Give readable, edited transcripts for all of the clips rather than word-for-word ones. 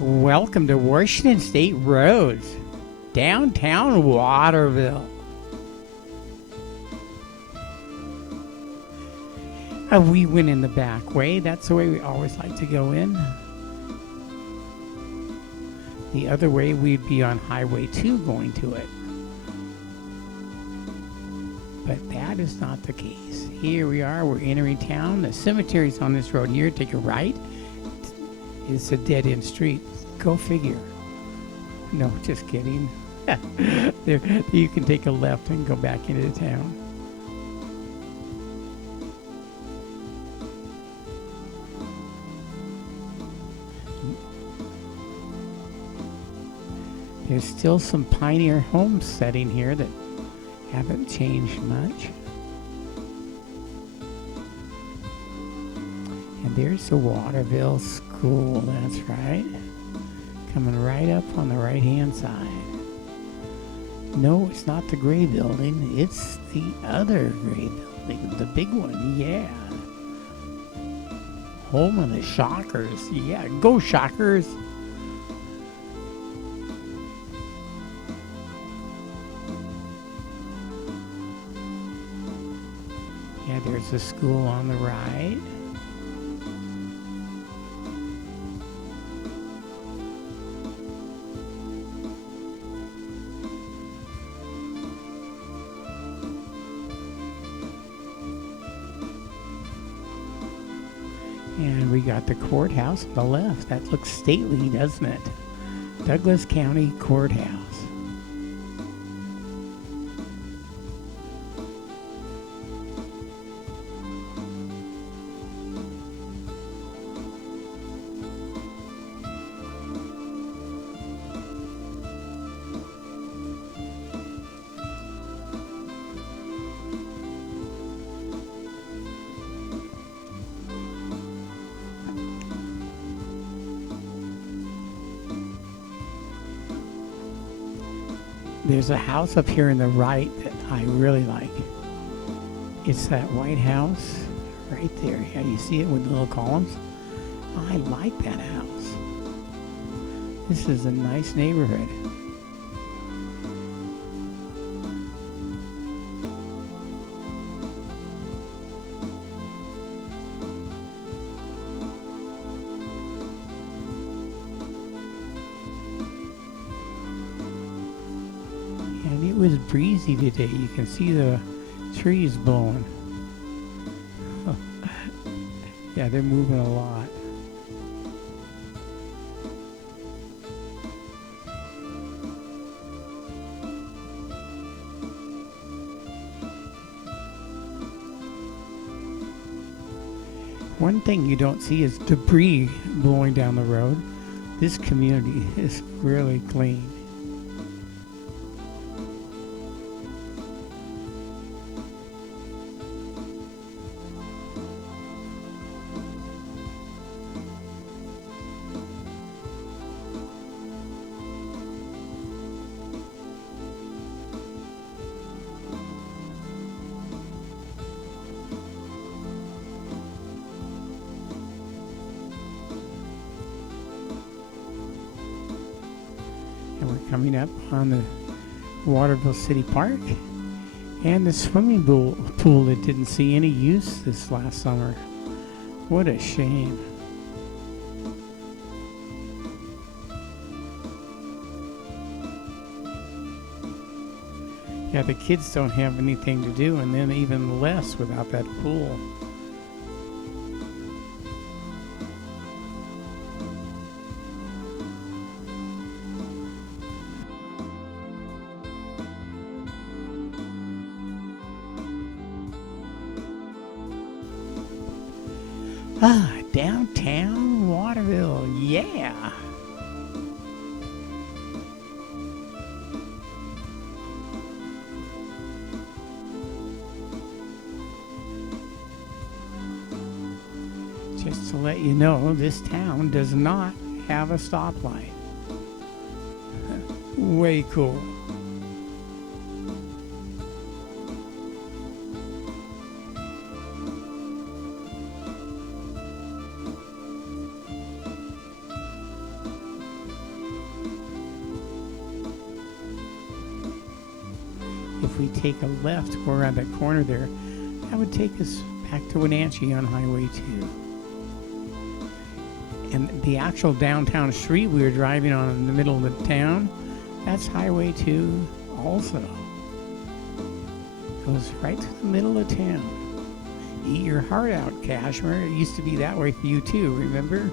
Welcome to Washington State Roads, downtown Waterville. We went in the back way. That's the way we always like to go in. The other way, we'd be on Highway 2 going to it. But that is not the case. Here we are. We're entering town. The cemetery's on this road here. Take a right. It's a dead-end street. Go figure. No, just kidding. There, you can take a left and go back into town. There's still some pioneer homes setting here that haven't changed much. And there's the Waterville School, that's right. Coming right up on the right-hand side. No, it's not the gray building, it's the other gray building, the big one, yeah. Home of the Shockers, yeah, go Shockers! Yeah, there's the school on the right. And we got the courthouse on the left. That looks stately, doesn't it? Douglas County Courthouse. There's a house up here in the right that I really like. It's that white house right there. Yeah, you see it with the little columns? I like that house. This is a nice neighborhood. And it was breezy today. You can see the trees blowing. Yeah, they're moving a lot. One thing you don't see is debris blowing down the road. This community is really clean. And we're coming up on the Waterville City Park and the swimming pool that didn't see any use this last summer. What a shame. Yeah, the kids don't have anything to do, and then even less without that pool. Downtown Waterville, yeah. Just to let you know, this town does not have a stoplight. Way cool. we take a left, go around that corner there, that would take us back to Wenatchee on Highway 2. And the actual downtown street we were driving on in the middle of the town, that's Highway 2 also. Goes right to the middle of town. Eat your heart out, Kashmir. It used to be that way for you too, remember?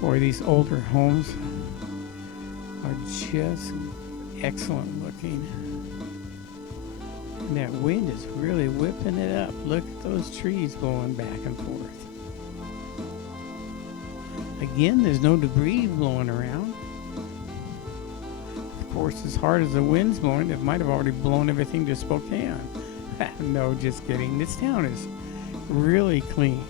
Boy, these older homes are just excellent looking. And that wind is really whipping it up. Look at those trees blowing back and forth. Again, there's no debris blowing around. Of course, as hard as the wind's blowing, it might have already blown everything to Spokane. No, just kidding. This town is really clean.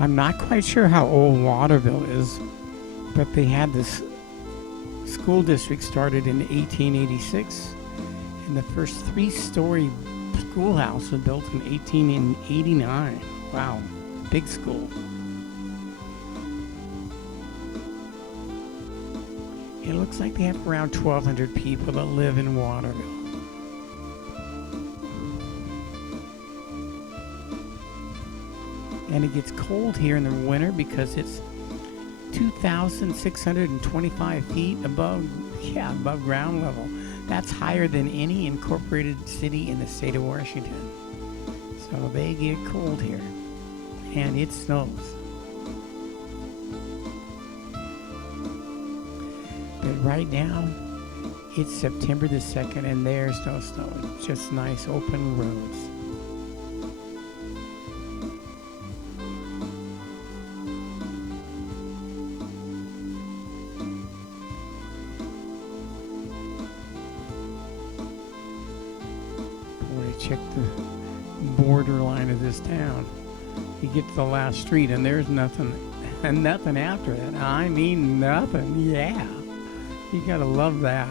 I'm not quite sure how old Waterville is, but they had this school district started in 1886, and the first 3-story schoolhouse was built in 1889. Wow, big school. It looks like they have around 1,200 people that live in Waterville. And it gets cold here in the winter because it's 2,625 feet above ground level. That's higher than any incorporated city in the state of Washington. So they get cold here, and it snows. But right now, it's September the 2nd, and there's no snow. It's just nice open roads. Check the borderline of this town. You get to the last street and there's nothing, and nothing after that. I mean nothing. Yeah, you gotta love that.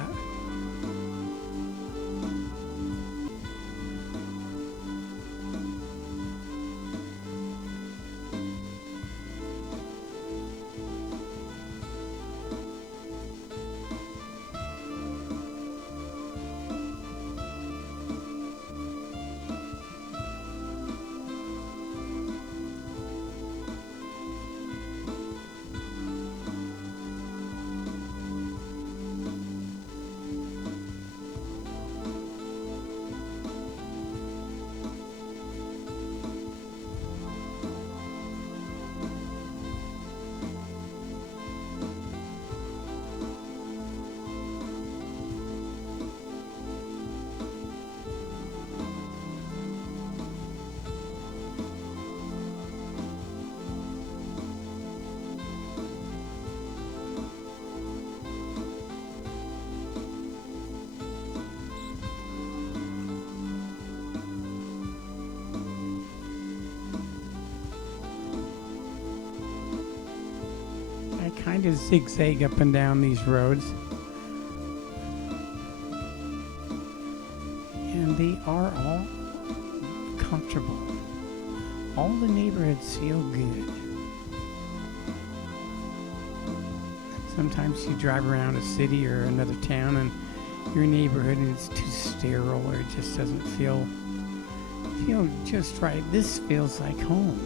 Kind of zigzag up and down these roads, and they are all comfortable. All the neighborhoods feel good. Sometimes you drive around a city or another town and your neighborhood and it's too sterile, or it just doesn't feel just right. This feels like home.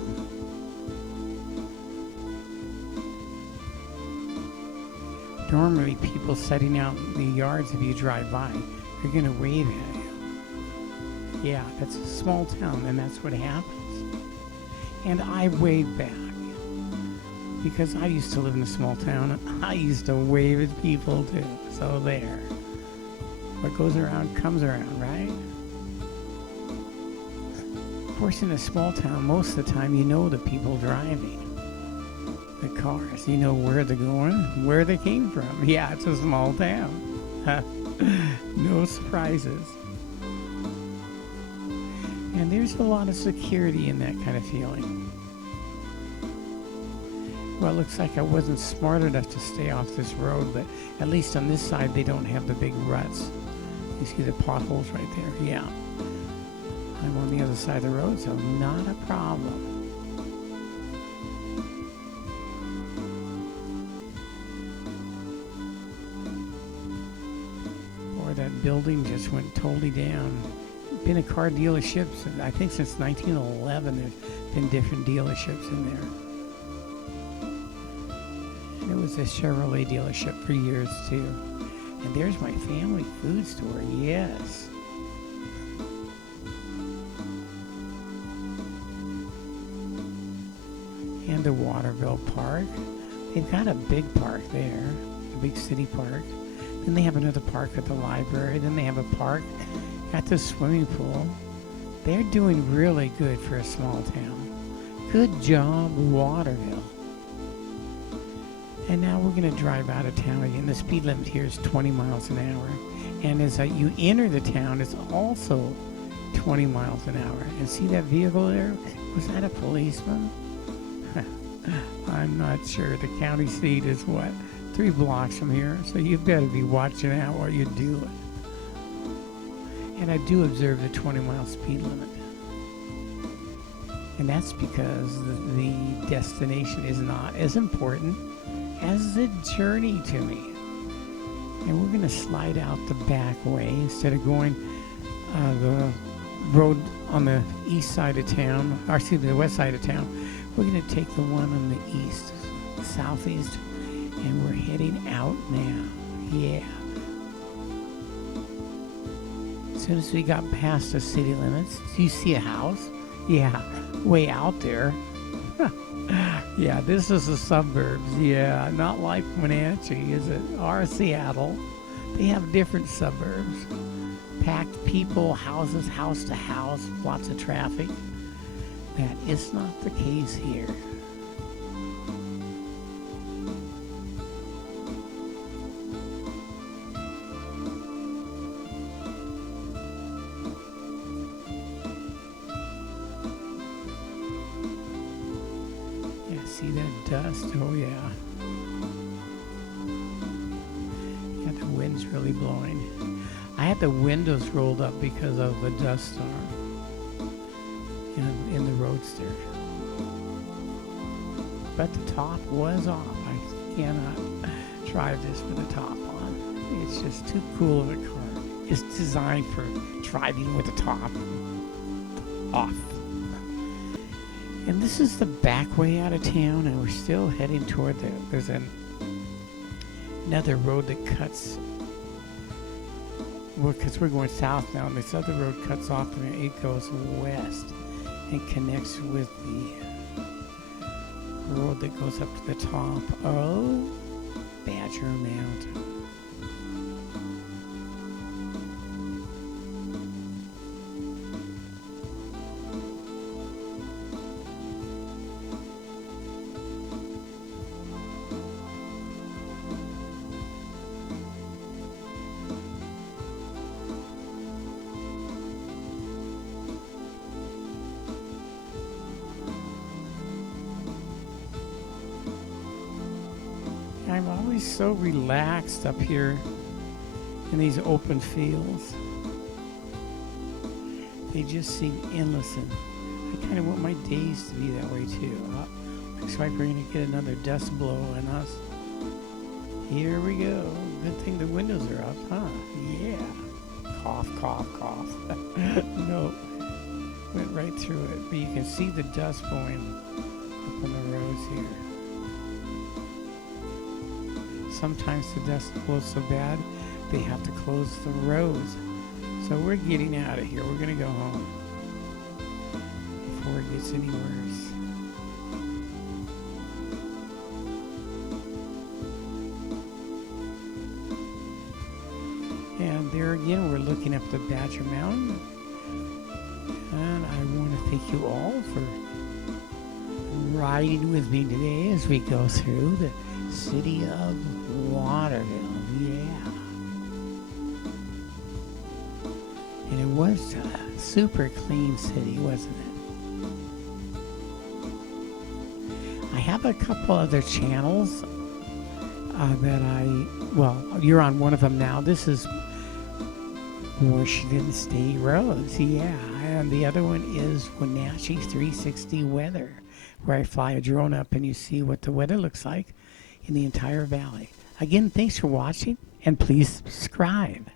Normally, people setting out in the yards, if you drive by, they're going to wave at you. Yeah, that's a small town, and that's what happens. And I wave back. because I used to live in a small town and I used to wave at people too. So there. What goes around comes around, right? Of course, in a small town, most of the time you know the people driving the cars. You know where they're going, where they came from. Yeah, it's a small town. No surprises. And there's a lot of security in that kind of feeling. Well, it looks like I wasn't smart enough to stay off this road, but at least on this side they don't have the big ruts. You see the potholes right there? Yeah. I'm on the other side of the road, so not a problem. Or that building just went totally down. Been a car dealership, I think since 1911 there's been different dealerships in there. And it was a Chevrolet dealership for years too. And there's my family food store, yes. And the Waterville Park. They've got a big park there, a big city park. Then they have another park at the library. Then they have a park at the swimming pool. They're doing really good for a small town. Good job, Waterville. And now we're going to drive out of town again. The speed limit here is 20 miles an hour. And as you enter the town, it's also 20 miles an hour. And see that vehicle there? Was that a policeman? I'm not sure. The county seat is what? 3 blocks from here. So you better be watching out while you do it. And I do observe the 20-mile speed limit. And that's because the destination is not as important as the journey to me. And we're going to slide out the back way instead of going the road on the east side of town, or excuse me, the west side of town. We're going to take the one on the east, southeast, and we're heading out now. Yeah. As soon as we got past the city limits, do you see a house? Yeah, way out there. Yeah, this is the suburbs. Yeah, not like Wenatchee, is it? Or Seattle. They have different suburbs. Packed people, houses, house to house, lots of traffic. That is not the case here. See that dust? Oh yeah. Yeah, the wind's really blowing. I had the windows rolled up because of the dust storm in the roadster. But the top was off. I cannot drive this with the top on. It's just too cool of a car. It's designed for driving with the top off. And this is the back way out of town, and we're still heading toward there's another road that cuts, well, because we're going south now, and this other road cuts off and it goes west and connects with the road that goes up to the top of Badger Mountain. I'm always so relaxed up here in these open fields. They just seem endless, and I kind of want my days to be that way too. Looks like we're going to get another dust blow on us. Here we go. Good thing the windows are up, huh? Yeah. Cough, cough, cough. No. Went right through it. But you can see the dust going up on the roads here. Sometimes the dust blows so bad, they have to close the roads. So we're getting out of here. We're going to go home before it gets any worse. there again, we're looking up the Badger Mountain. And I want to thank you all for riding with me today as we go through the city of Waterville. Yeah. And it was a super clean city, wasn't it? I have a couple other channels that you're on one of them now. This is Washington State Roads, yeah. And the other one is Wenatchee 360 Weather, where I fly a drone up and you see what the weather looks like in the entire valley. Again, thanks for watching, and please subscribe.